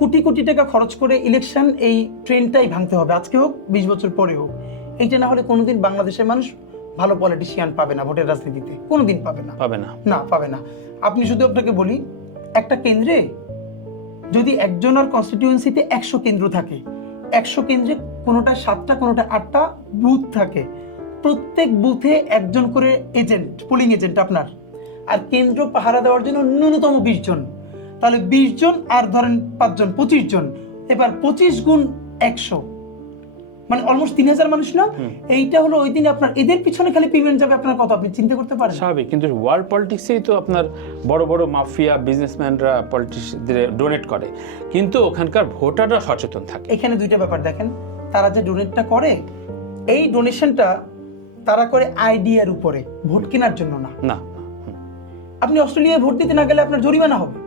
কোটি কোটি টাকা খরচ করে ইলেকশন, এই ট্রেন্ডটাই ভাঙতে হবে, আজকে হোক 20 বছর পরে হোক। এইটা না হলে কোনোদিন বাংলাদেশের মানুষ ভালো পলিটিশিয়ান পাবে না, ভোটের রাজনীতিতে কোনোদিন পাবে না, পাবে না। আপনি শুধু আপনাকে বলি, একটা কেন্দ্রে যদি একজনের কনস্টিটিউয়েন্সিতে 100 কেন্দ্র থাকে, 100 কেন্দ্রে কোনোটা 7টা কোনোটা 8টা বুথ থাকে, প্রত্যেক বুথে একজন করে এজেন্ট, পোলিং এজেন্ট আপনার, আর কেন্দ্র পাহারা দেওয়ার জন্য ন্যূনতম 20 জন, তাহলে 20 জন আর ধরেন 5 জন, 25 জন, এবার 25 গুণ 100 মানে অলমোস্ট 3000 মানুষ না? এইটা হলো ওই দিন আপনার এদের পিছনে খালি পেমেন্ট যাবে আপনার কত, আপনি চিন্তা করতে পারেন? স্বাভাবিক, কিন্তু ওয়ার্ল্ড পলিটিক্সেই তো আপনার বড় বড় মাফিয়া বিজনেসম্যানরা পলিটিক্সদের ডোনেট করে, কিন্তু ওখানকার ভোটাররা সচেতন থাকে। এখানে দুইটা ব্যাপার দেখেন, তারা যে ডোনেটটা করে, এই ডোনেশনটা তারা করে আইডিয়ার উপরে, ভোট কেনার জন্য না। না, আপনি অস্ট্রেলিয়ায় ভোট দিতে না গেলে আপনার জরিমানা হবে,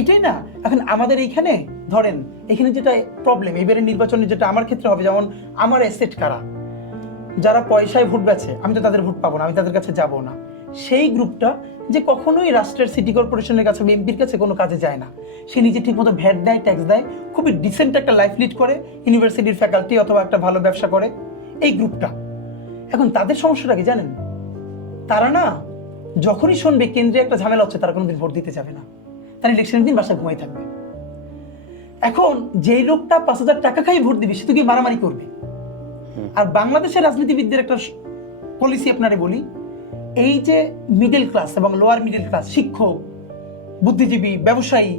এটাই না? এখন আমাদের এইখানে ধরেন, এখানে যেটা প্রবলেম এবারের নির্বাচনে, যেটা আমার ক্ষেত্রে হবে, যেমন আমার অ্যাসেট কারা, যারা পয়সায় ভোট বেচে, আমি তো তাদের ভোট পাবো না, আমি তাদের কাছে যাবো না। সেই গ্রুপটা যে কখনোই রাষ্ট্রের সিটি কর্পোরেশনের কাছে, এমপির কাছে কোনো কাজে যায় না, সে নিজে ঠিকমতো ভ্যাট দেয়, ট্যাক্স দেয়, খুবই ডিসেন্ট একটা লাইফ লিড করে, ইউনিভার্সিটির ফ্যাকাল্টি অথবা একটা ভালো ব্যবসা করে, এই গ্রুপটা। এখন তাদের সমস্যাটা কি জানেন? তারা না যখনই শুনবে কেন্দ্রে একটা ঝামেলা হচ্ছে, তারা কোনোদিন ভোট দিতে যাবে না, তারা ইলেকশনের দিন বাসায় ঘুমাই থাকবে। এখন যেই লোকটা 5000 টাকা খাই ভোট দিবে, সে তো গিয়ে মারামারি করবে। আর বাংলাদেশের রাজনীতিবিদদের একটা পলিসি আপনারে বলি, এই যে মিডল ক্লাস এবং লোয়ার মিডল ক্লাস, শিক্ষক, বুদ্ধিজীবী, ব্যবসায়ী,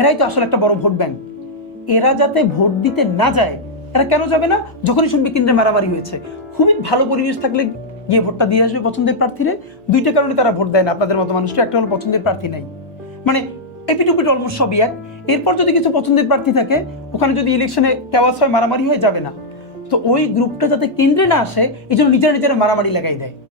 এরাই তো আসলে একটা বড় ভোট ব্যাংক। এরা যাতে ভোট দিতে না যায়, এরা কেন যাবে না? যখনই শুনবে কেন্দ্রে মারামারি হয়েছে, খুবই ভালো পরিবেশ থাকলে গিয়ে ভোটটা দিয়ে আসবে পছন্দের প্রার্থীরে। দুইটা কারণে তারা ভোট দেয় না আপনাদের মতো মানুষকে, একটা হলো পছন্দের প্রার্থী নাই, মানে এপিটুপিট অলমোস্ট সবই এক। এরপর যদি কিছু পছন্দের প্রার্থী থাকে, ওখানে যদি ইলেকশনে কেওয়াস হয়, মারামারি হয়ে যাবে না। তো ওই গ্রুপটা যাতে কেন্দ্রে না আসে, এই জন্য নিজেরা নিজেরা মারামারি লাগাই দেয়।